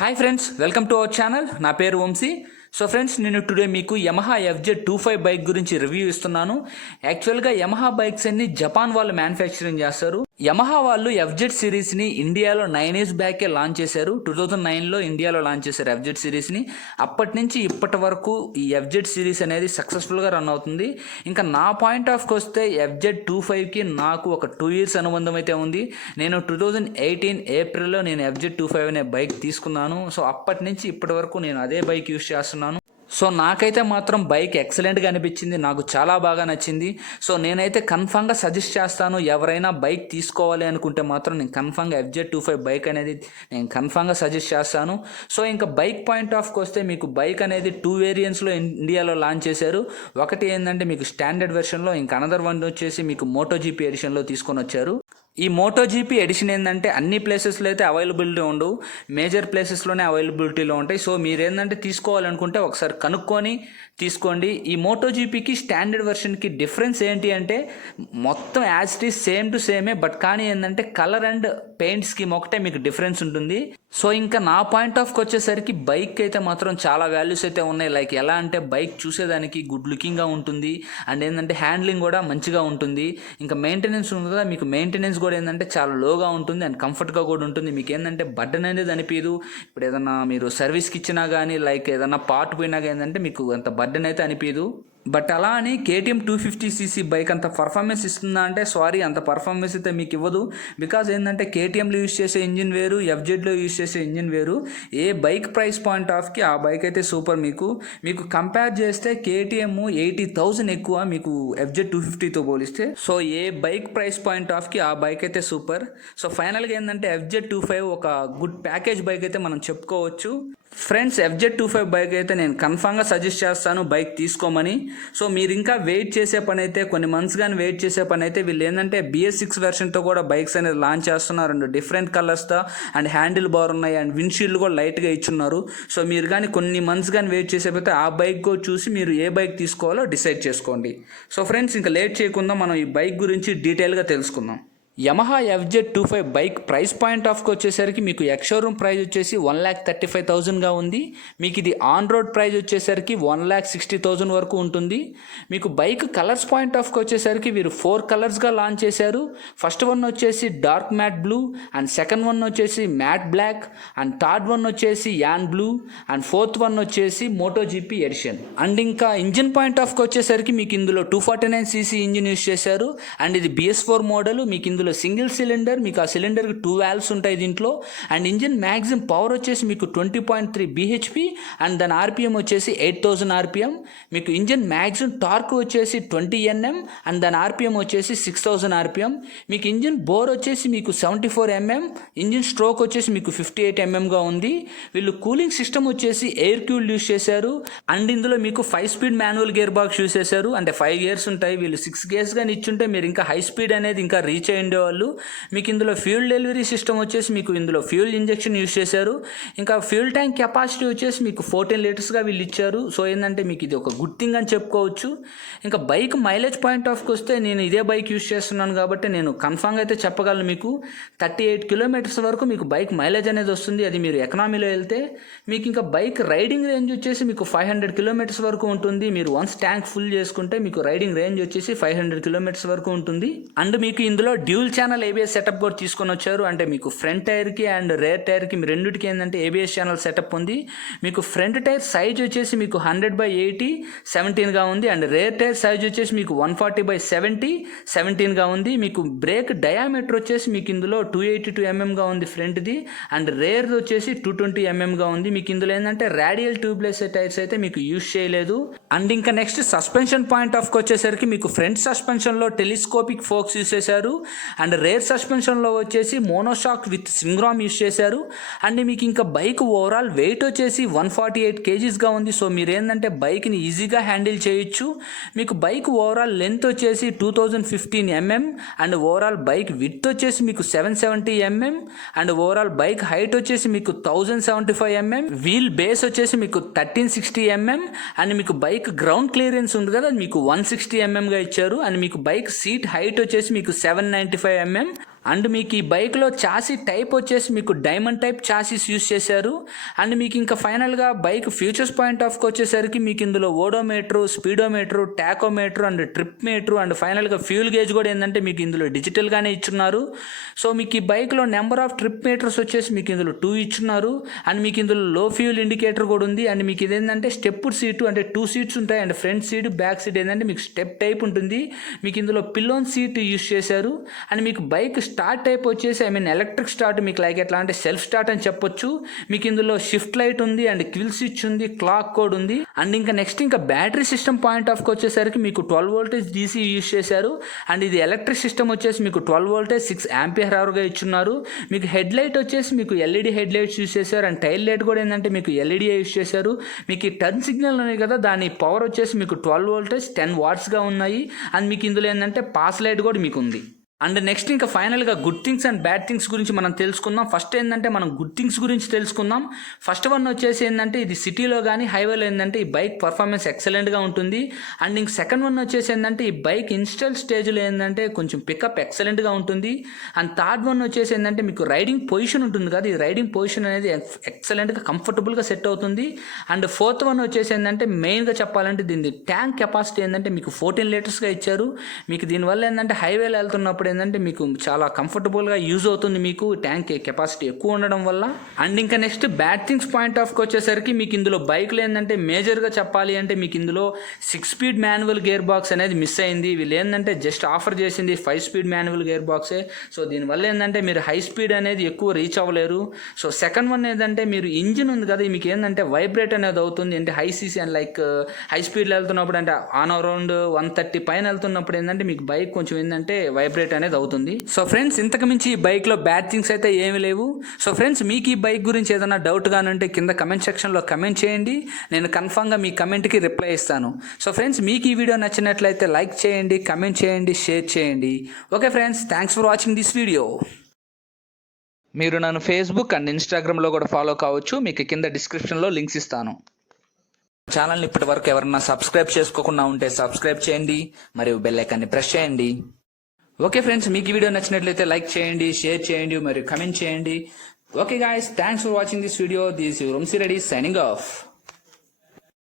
Hi friends, welcome to our channel. నా పేరు Vamsi. So friends, నేను టుడే మీకు యమహా FZ25 బైక్ గురించి రివ్యూ ఇస్తున్నాను. యాక్చువల్గా యమహా బైక్స్ అన్ని జపాన్ వాళ్ళు మ్యానుఫ్యాక్చరింగ్ చేస్తారు. యమహా వాళ్ళు FZ సిరీస్ని ఇండియాలో 9 years బ్యాకే లాంచ్ చేశారు. 2009లో ఇండియాలో లాంచ్ చేశారు FZ సిరీస్ని. అప్పటి నుంచి ఇప్పటి వరకు ఈ FZ సిరీస్ అనేది సక్సెస్ఫుల్గా రన్ అవుతుంది. ఇంకా నా పాయింట్ ఆఫ్కి వస్తే FZ25కి నాకు ఒక 2 years అనుబంధం అయితే ఉంది. నేను 2018 ఏప్రిల్లో నేను FZ25 అనే బైక్ తీసుకున్నాను. సో అప్పటి నుంచి ఇప్పటి వరకు నేను అదే బైక్ యూస్ చేస్తున్నాను. సో నాకైతే మాత్రం బైక్ ఎక్సలెంట్గా అనిపించింది, నాకు చాలా బాగా నచ్చింది. సో నేనైతే కన్ఫామ్గా సజెస్ట్ చేస్తాను, ఎవరైనా బైక్ తీసుకోవాలి అనుకుంటే మాత్రం నేను కన్ఫామ్గా FZ25 బైక్ అనేది నేను కన్ఫామ్గా సజెస్ట్ చేస్తాను. సో ఇంకా బైక్ పాయింట్ ఆఫ్కి వస్తే మీకు బైక్ అనేది 2 వేరియంట్స్లో ఇండియాలో లాంచ్ చేశారు. ఒకటి ఏంటంటే మీకు స్టాండర్డ్ వెర్షన్లో, ఇంకా అనదర్ వన్ వచ్చేసి మీకు MotoGP ఎడిషన్లో తీసుకొని వచ్చారు. ఈ MotoGP ఎడిషన్ ఏంటంటే అన్ని ప్లేసెస్లో అయితే అవైలబిలిటీ ఉండవు, మేజర్ ప్లేసెస్లోనే అవైలబిలిటీలో ఉంటాయి. సో మీరు ఏంటంటే తీసుకోవాలనుకుంటే ఒకసారి కనుక్కొని తీసుకోండి. ఈ MotoGPకి స్టాండర్డ్ వెర్షన్కి డిఫరెన్స్ ఏంటి అంటే మొత్తం as it is same to సేమే, బట్ కానీ ఏంటంటే కలర్ అండ్ పెయింట్ స్కీమ్ ఒకటే మీకు డిఫరెన్స్ ఉంటుంది. సో ఇంకా నా పాయింట్ ఆఫ్కి వచ్చేసరికి బైక్ అయితే మాత్రం చాలా వాల్యూస్ అయితే ఉన్నాయి. లైక్ ఎలా అంటే బైక్ చూసేదానికి గుడ్ లుకింగ్గా ఉంటుంది, అండ్ ఏంటంటే హ్యాండ్లింగ్ కూడా మంచిగా ఉంటుంది. ఇంకా మెయింటెనెన్స్ ఉంది కదా, మీకు మెయింటెనెన్స్ కూడా ఏంటంటే చాలా లోగా ఉంటుంది అండ్ కంఫర్ట్గా కూడా ఉంటుంది. మీకు ఏంటంటే బర్డెన్ అనేది అనిపించదు. ఇప్పుడు ఏదన్నా మీరు సర్వీస్కి ఇచ్చినా కానీ లైక్ ఏదన్నా పార్ట్ పోయినా కానీ ఏంటంటే మీకు అంత బర్డెన్ అయితే అనిపించదు. బట్ అలా అని KTM 250cc బైక్ అంత పర్ఫార్మెన్స్ ఇస్తుందా అంటే సారీ, అంత పర్ఫార్మెన్స్ అయితే మీకు ఇవ్వదు. బికాజ్ ఏంటంటే KTMలో యూజ్ చేసే ఇంజిన్ వేరు, FZలో యూజ్ చేసే ఇంజిన్ వేరు. ఏ బైక్ ప్రైస్ పాయింట్ ఆఫ్కి ఆ బైక్ అయితే సూపర్. మీకు కంపేర్ చేస్తే KTM 80,000 ఎక్కువ మీకు FZ250తో పోలిస్తే. సో ఏ బైక్ ప్రైస్ పాయింట్ ఆఫ్కి ఆ బైక్ అయితే సూపర్. సో ఫైనల్గా ఏంటంటే FZ25 ఒక గుడ్ ప్యాకేజ్ బైక్ అయితే మనం చెప్పుకోవచ్చు. ఫ్రెండ్స్, FZ25 బైక్ అయితే నేను కన్ఫామ్గా సజెస్ట్ చేస్తాను బైక్ తీసుకోమని. సో మీరు ఇంకా వెయిట్ చేసే పని అయితే కొన్ని మంత్స్ కానీ వెయిట్ చేసే పని అయితే వీళ్ళు ఏంటంటే BS6 వెర్షన్తో కూడా బైక్స్ అనేది లాంచ్ చేస్తున్నారు. అండ్ డిఫరెంట్ కలర్స్తో అండ్ హ్యాండిల్ బార్ ఉన్నాయి అండ్ విండ్షీల్డ్ కూడా లైట్గా ఇచ్చున్నారు. సో మీరు కానీ కొన్ని మంత్స్ కానీ వెయిట్ చేసేపోతే ఆ బైక్ కూడా చూసి మీరు ఏ బైక్ తీసుకోవాలో డిసైడ్ చేసుకోండి. సో ఫ్రెండ్స్, ఇంకా లేట్ చేయకుండా మనం ఈ బైక్ గురించి డీటెయిల్గా తెలుసుకుందాం. Yamaha FZ25 bike price point ఆఫ్కి వచ్చేసరికి మీకు ఎక్స్-షోరూమ్ ప్రైస్ వచ్చేసి 1,35,000గా ఉంది. మీకు ఇది ఆన్ రోడ్ ప్రైస్ వచ్చేసరికి 1,60,000 వరకు ఉంటుంది. మీకు బైక్ కలర్స్ పాయింట్ ఆఫ్కి వచ్చేసరికి వీరు 4 కలర్స్గా లాంచ్ చేశారు. ఫస్ట్ వన్ వచ్చేసి dark matte blue, and second one వచ్చేసి matte black, and third one వచ్చేసి cyan blue, and fourth one వచ్చేసి MotoGP ఎడిషన్. అండ్ ఇంకా ఇంజిన్ పాయింట్ ఆఫ్కి వచ్చేసరికి మీకు ఇందులో 249cc ఇంజిన్ యూజ్ చేశారు. అండ్ ఇది BS4 మోడల్. మీకు ఇందులో సింగిల్ సిలిండర్, మీకు ఆ సిలిండర్కి 2 valves ఉంటాయి దీంట్లో. అండ్ ఇంజిన్ మ్యాక్సిమం పవర్ వచ్చేసి మీకు 20.3 bhp అండ్ దాని RPM వచ్చేసి 8,000 RPM. మీకు ఇంజిన్ మ్యాక్సిమం టార్క్ వచ్చేసి 20 Nm అండ్ దాని RPM వచ్చేసి 6,000 RPM. మీకు ఇంజిన్ బోర్ వచ్చేసి మీకు 74 mm, ఇంజిన్ స్ట్రోక్ వచ్చేసి మీకు 58 mmగా ఉంది. వీళ్ళు కూలింగ్ సిస్టమ్ వచ్చేసి ఎయిర్ కూల్ యూస్ చేశారు. అండ్ ఇందులో మీకు 5 speed manual gear box use చేశారు. అంటే 5 gears ఉంటాయి, వీళ్ళు 6 gears కానీ ఇచ్చుంటే మీరు ఇంకా హై స్పీడ్ అనేది ఇంకా రీచ్ అయ్యి వాళ్ళు. మీకు ఇందులో ఫ్యూల్ డెలివరీ సిస్టమ్ వచ్చేసి మీకు ఇందులో ఫ్యూల్ ఇంజెక్షన్ యూజ్ చేశారు. ఇంకా ఫ్యూల్ ట్యాంక్ కెపాసిటీ వచ్చేసి మీకు 14 లీటర్స్గా వీళ్ళు ఇచ్చారు. సో ఏంటంటే మీకు ఇది ఒక గుడ్ థింగ్ అని చెప్పుకోవచ్చు. ఇంకా బైక్ మైలేజ్ పాయింట్ ఆఫ్కి వస్తే నేను ఇదే బైక్ యూజ్ చేస్తున్నాను కాబట్టి నేను కన్ఫామ్గా అయితే చెప్పగలను, మీకు 38 kilometers వరకు మీకు బైక్ మైలేజ్ అనేది వస్తుంది. అది మీరు ఎకనామీలో వెళ్తే. మీకు ఇంకా బైక్ రైడింగ్ రేంజ్ వచ్చేసి మీకు 500 kilometers వరకు ఉంటుంది. మీరు వన్స్ ట్యాంక్ ఫుల్ చేసుకుంటే మీకు రైడింగ్ రేంజ్ వచ్చేసి 500 kilometers వరకు ఉంటుంది. అండ్ మీకు ఇందులో డ్యూల్ ఛానల్ ABS సెటప్ కూడా తీసుకొని వచ్చారు. అంటే మీకు ఫ్రంట్ టైర్కి అండ్ రేర్ టైర్కి రెండింటికి ఏంటంటే ABS ఛానల్ సెటప్ ఉంది. మీకు ఫ్రంట్ టైర్ సైజ్ వచ్చేసి మీకు 100/80 17గా ఉంది. అండ్ రేర్ టైర్ సైజ్ వచ్చేసి మీకు 140/70 17గా ఉంది. మీకు బ్రేక్ డయామీటర్ వచ్చేసి మీకు ఇందులో 282 mmగా ఉంది ఫ్రంట్ది, అండ్ రేర్ వచ్చేసి 220 mmగా ఉంది. మీకు ఇందులో ఏంటంటే రేడియల్ ట్యూబ్లెస్ టైర్స్ అయితే మీకు యూజ్ చేయలేదు. అండ్ ఇంకా నెక్స్ట్ సస్పెన్షన్ పాయింట్ ఆఫ్కి వచ్చేసరికి మీకు ఫ్రంట్ సస్పెన్షన్లో టెలిస్కోపిక్ ఫోక్స్ యూజ్ చేశారు. అండ్ రేర్ సస్పెన్షన్లో వచ్చేసి మోనోషాక్ విత్ స్వింగ్రామ్ యూజ్ చేశారు. అండ్ మీకు ఇంకా బైక్ ఓవరాల్ వెయిట్ వచ్చేసి 148 kgsగా ఉంది. సో మీరు ఏంటంటే బైక్ని ఈజీగా హ్యాండిల్ చేయొచ్చు. మీకు బైక్ ఓవరాల్ లెంత్ వచ్చేసి 2015 mm and overall bike width వచ్చేసి మీకు 770 mm and overall bike height వచ్చేసి మీకు 1075 mm. వీల్ బేస్ వచ్చేసి మీకు 1360 mm అండ్ మీకు బైక్ గ్రౌండ్ క్లియరెన్స్ ఉంది కదా మీకు 160 mmగా ఇచ్చారు. అండ్ మీకు బైక్ సీట్ హైట్ వచ్చేసి మీకు 795 mm. అండ్ మీకు ఈ బైక్లో చాసీ టైప్ వచ్చేసి మీకు డైమండ్ టైప్ చాసీస్ యూస్ చేశారు. అండ్ మీకు ఇంకా ఫైనల్గా బైక్ ఫ్యూచర్స్ పాయింట్ ఆఫ్కి వచ్చేసరికి మీకు ఇందులో odometer, speedometer, tachometer and trip meter and ఫైనల్గా ఫ్యూల్ గేజ్ కూడా ఏంటంటే మీకు ఇందులో డిజిటల్గానే ఇచ్చున్నారు. సో మీకు ఈ బైక్లో నెంబర్ ఆఫ్ ట్రిప్ మీటర్స్ వచ్చేసి మీకు ఇందులో 2 ఇచ్చున్నారు. అండ్ మీకు ఇందులో లో ఫ్యూల్ ఇండికేటర్ కూడా ఉంది. అండ్ మీకు ఇదేంటంటే స్టెప్డ్ సీటు అంటే 2 సీట్స్ ఉంటాయి. And front seat back seat ఏంటంటే మీకు స్టెప్ టైప్ ఉంటుంది. మీకు ఇందులో పిల్లోన్ సీట్ యూస్ చేశారు. అండ్ మీకు బైక్ స్టార్ట్ టైప్ వచ్చేసి ఎలక్ట్రిక్ స్టార్ట్, మీకు లైక్ ఎట్లా అంటే సెల్ఫ్ స్టార్ట్ అని చెప్పొచ్చు. మీకు ఇందులో షిఫ్ట్ లైట్ ఉంది అండ్ క్విల్ స్విచ్ ఉంది, క్లాక్ కోడ్ ఉంది. అండ్ ఇంకా నెక్స్ట్ ఇంకా బ్యాటరీ సిస్టమ్ పాయింట్ ఆఫ్కి వచ్చేసరికి మీకు 12 వోల్టేజ్ డీసీ యూస్ చేశారు. అండ్ ఇది ఎలక్ట్రిక్ సిస్టమ్ వచ్చేసి మీకు 12 వోల్టేజ్ 6 ఆంపియర్ అవర్గా ఇచ్చున్నారు. మీకు హెడ్ లైట్ వచ్చేసి మీకు ఎల్ఈడి హెడ్ లైట్స్ యూస్ చేశారు. అండ్ టైల్ లైట్ కూడా ఏంటంటే మీకు ఎల్ఈడి యూస్ చేశారు. మీకు ఈ టర్న్ సిగ్నల్ ఉన్నాయి కదా, దాని పవర్ వచ్చేసి మీకు 12 వోల్టేజ్ 10 వాట్స్గా ఉన్నాయి. అండ్ మీకు ఇందులో ఏంటంటే పాస్ లైట్ కూడా మీకు ఉంది. అండ్ నెక్స్ట్ ఇంకా ఫైనల్గా good things and bad things గురించి మనం తెలుసుకుందాం. ఫస్ట్ ఏంటంటే మనం గుడ్ థింగ్స్ గురించి తెలుసుకుందాం. ఫస్ట్ వన్ వచ్చేసి ఏంటంటే ఇది సిటీలో కానీ హైవేలో ఏంటంటే ఈ బైక్ పర్ఫార్మెన్స్ ఎక్సలెంట్గా ఉంటుంది. అండ్ ఇంక సెకండ్ వన్ వచ్చేసి ఏంటంటే ఈ బైక్ ఇన్స్టాల్ స్టేజ్లో ఏంటంటే కొంచెం పికప్ ఎక్సలెంట్గా ఉంటుంది. అండ్ థర్డ్ వన్ వచ్చేసి ఏంటంటే మీకు రైడింగ్ పొజిషన్ ఉంటుంది కదా, ఈ రైడింగ్ పొజిషన్ అనేది ఎక్సలెంట్గా కంఫర్టబుల్గా సెట్ అవుతుంది. అండ్ ఫోర్త్ వన్ వచ్చేసి ఏంటంటే మెయిన్గా చెప్పాలంటే దీని ట్యాంక్ కెపాసిటీ ఏంటంటే మీకు 14 లీటర్స్గా ఇచ్చారు. మీకు దీనివల్ల ఏంటంటే హైవేలో వెళ్తున్నప్పుడు ఏంటంటే మీకు చాలా కంఫర్టబుల్గా యూజ్ అవుతుంది. మీకు ట్యాంక్ కెపాసిటీ ఎక్కువ ఉండడం వల్ల. అండ్ ఇంకా నెక్స్ట్ బ్యాడ్ థింగ్స్ పాయింట్ ఆఫ్కి వచ్చేసరికి మీకు ఇందులో బైక్లో ఏంటంటే మేజర్గా చెప్పాలి అంటే మీకు ఇందులో 6 స్పీడ్ మాన్యువల్ గేర్ బాక్స్ అనేది మిస్ అయింది. వీళ్ళు ఏంటంటే జస్ట్ ఆఫర్ చేసింది 5 స్పీడ్ మాన్యువల్ గేర్ బాక్సే. సో దీనివల్ల ఏంటంటే మీరు హై స్పీడ్ అనేది ఎక్కువ రీచ్ అవ్వలేరు. సో సెకండ్ వన్ ఏంటంటే మీరు ఇంజిన్ ఉంది కదా, మీకు ఏంటంటే వైబ్రేట్ అనేది అవుతుంది. అంటే high CC and like high స్పీడ్లో వెళ్తున్నప్పుడు అంటే ఆన్ అరౌండ్ 130 పైన వెళ్తున్నప్పుడు ఏంటంటే మీకు బైక్ కొంచెం ఏంటంటే వైబ్రేట్ అనేది అవుతుంది. సో ఫ్రెండ్స్ ఇంతకు మించి ఈ బైక్లో బ్యాడ్ థింగ్స్ అయితే ఏమీ లేవు. సో ఫ్రెండ్స్ మీకు ఈ బైక్ గురించి ఏదైనా డౌట్ గానుంటే కింద కమెంట్ సెక్షన్లో కమెంట్ చేయండి. నేను కన్ఫామ్గా మీ కమెంట్కి రిప్లై ఇస్తాను. సో ఫ్రెండ్స్ మీకు ఈ వీడియో నచ్చినట్లయితే లైక్ చేయండి, కమెంట్ చేయండి, షేర్ చేయండి. Okay friends, thanks for watching this video. మీరు నన్ను ఫేస్బుక్ అండ్ ఇన్స్టాగ్రామ్లో కూడా ఫాలో కావచ్చు. మీకు కింద డిస్క్రిప్షన్లో లింక్స్ ఇస్తాను. ఛానల్ని ఇప్పటి వరకు ఎవరన్నా సబ్స్క్రైబ్ చేసుకోకుండా ఉంటే సబ్స్క్రైబ్ చేయండి మరియు బెల్ ఐకాన్ని ప్రెస్ చేయండి. ఓకే ఫ్రెండ్స్, మీకు ఈ వీడియో నచ్చినట్లయితే లైక్ చేయండి, షేర్ చేయండి మరియు కమెంట్ చేయండి. Okay guys, thanks for watching this video. This is Vamshi Reddy signing of.